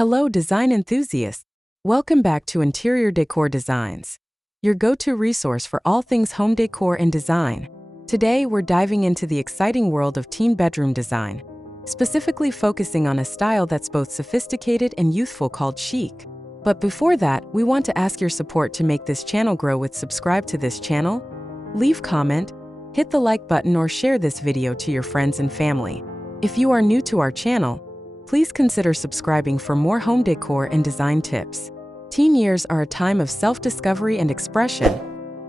Hello, design enthusiasts. Welcome back to Interior Decor Designs, your go-to resource for all things home decor and design. Today, we're diving into the exciting world of teen bedroom design, specifically focusing on a style that's both sophisticated and youthful called chic. But before that, we want to ask your support to make this channel grow with subscribe to this channel, leave comment, hit the like button or share this video to your friends and family. If you are new to our channel, please consider subscribing for more home decor and design tips. Teen years are a time of self-discovery and expression,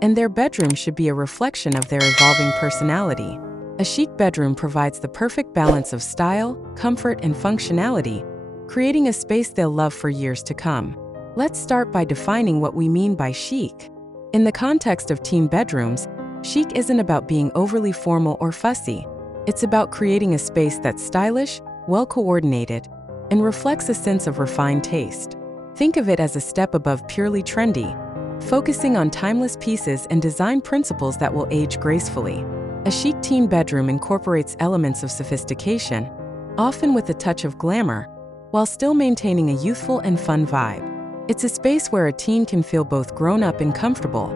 and their bedroom should be a reflection of their evolving personality. A chic bedroom provides the perfect balance of style, comfort, and functionality, creating a space they'll love for years to come. Let's start by defining what we mean by chic. In the context of teen bedrooms, chic isn't about being overly formal or fussy. It's about creating a space that's stylish, well-coordinated, and reflects a sense of refined taste. Think of it as a step above purely trendy, focusing on timeless pieces and design principles that will age gracefully. A chic teen bedroom incorporates elements of sophistication, often with a touch of glamour, while still maintaining a youthful and fun vibe. It's a space where a teen can feel both grown-up and comfortable.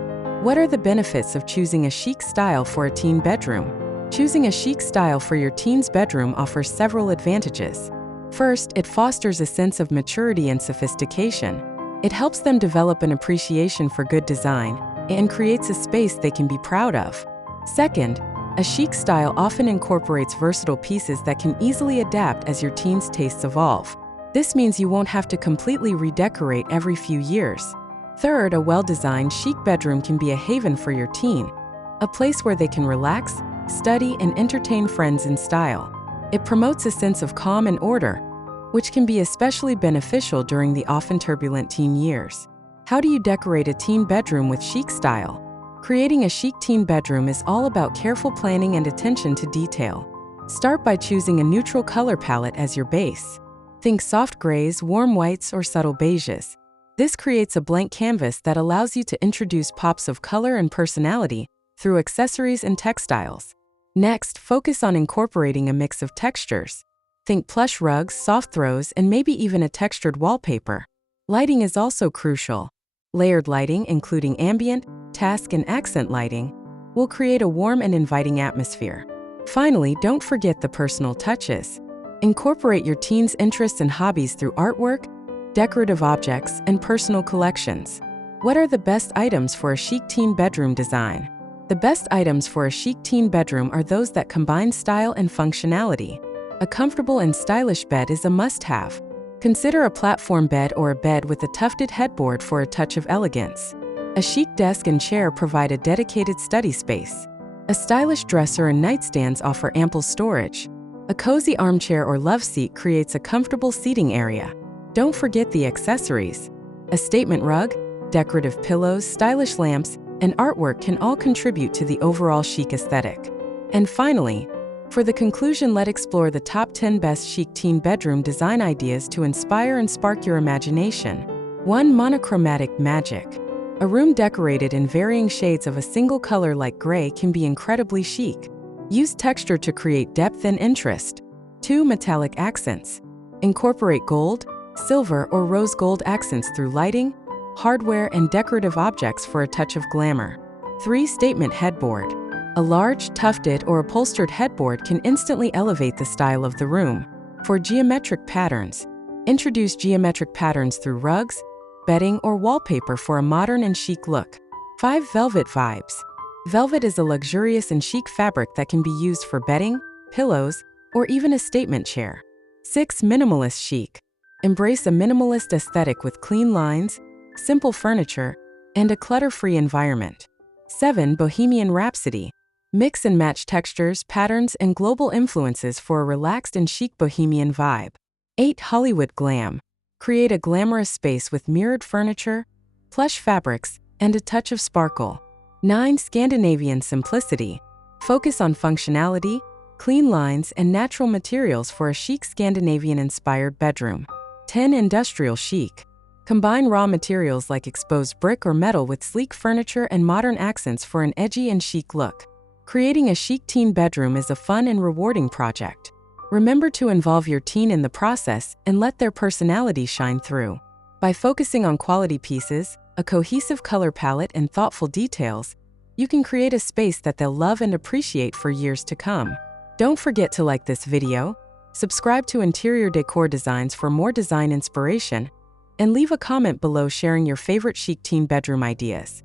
What are the benefits of choosing a chic style for a teen bedroom? Choosing a chic style for your teen's bedroom offers several advantages. First, it fosters a sense of maturity and sophistication. It helps them develop an appreciation for good design and creates a space they can be proud of. Second, a chic style often incorporates versatile pieces that can easily adapt as your teen's tastes evolve. This means you won't have to completely redecorate every few years. Third, a well-designed chic bedroom can be a haven for your teen, a place where they can relax, study, and entertain friends in style. It promotes a sense of calm and order, which can be especially beneficial during the often turbulent teen years. How do you decorate a teen bedroom with chic style? Creating a chic teen bedroom is all about careful planning and attention to detail. Start by choosing a neutral color palette as your base. Think soft grays, warm whites, or subtle beiges. This creates a blank canvas that allows you to introduce pops of color and personality through accessories and textiles. Next, focus on incorporating a mix of textures. Think plush rugs, soft throws, and maybe even a textured wallpaper. Lighting is also crucial. Layered lighting, including ambient, task, and accent lighting, will create a warm and inviting atmosphere. Finally, don't forget the personal touches. Incorporate your teen's interests and hobbies through artwork, decorative objects, and personal collections. What are the best items for a chic teen bedroom design? The best items for a chic teen bedroom are those that combine style and functionality. A comfortable and stylish bed is a must-have. Consider a platform bed or a bed with a tufted headboard for a touch of elegance. A chic desk and chair provide a dedicated study space. A stylish dresser and nightstands offer ample storage. A cozy armchair or love seat creates a comfortable seating area. Don't forget the accessories. A statement rug, decorative pillows, stylish lamps, and artwork can all contribute to the overall chic aesthetic. And finally, for the conclusion, let's explore the top 10 best chic teen bedroom design ideas to inspire and spark your imagination. 1. Monochromatic magic. A room decorated in varying shades of a single color like gray can be incredibly chic. Use texture to create depth and interest. 2. Metallic accents. Incorporate gold, silver, or rose gold accents through lighting, hardware, and decorative objects for a touch of glamour. 3. Statement headboard. A large, tufted, or upholstered headboard can instantly elevate the style of the room. 4. Geometric patterns. Introduce geometric patterns through rugs, bedding, or wallpaper for a modern and chic look. 5. Velvet vibes. Velvet is a luxurious and chic fabric that can be used for bedding, pillows, or even a statement chair. 6. Minimalist chic. Embrace a minimalist aesthetic with clean lines, simple furniture, and a clutter-free environment. 7. Bohemian Rhapsody. Mix and match textures, patterns, and global influences for a relaxed and chic bohemian vibe. 8. Hollywood Glam. Create a glamorous space with mirrored furniture, plush fabrics, and a touch of sparkle. 9. Scandinavian Simplicity. Focus on functionality, clean lines, and natural materials for a chic Scandinavian-inspired bedroom. 10. Industrial Chic. Combine raw materials like exposed brick or metal with sleek furniture and modern accents for an edgy and chic look. Creating a chic teen bedroom is a fun and rewarding project. Remember to involve your teen in the process and let their personality shine through. By focusing on quality pieces, a cohesive color palette, and thoughtful details, you can create a space that they'll love and appreciate for years to come. Don't forget to like this video, subscribe to Interior Decor Designs for more design inspiration, and leave a comment below sharing your favorite chic teen bedroom ideas.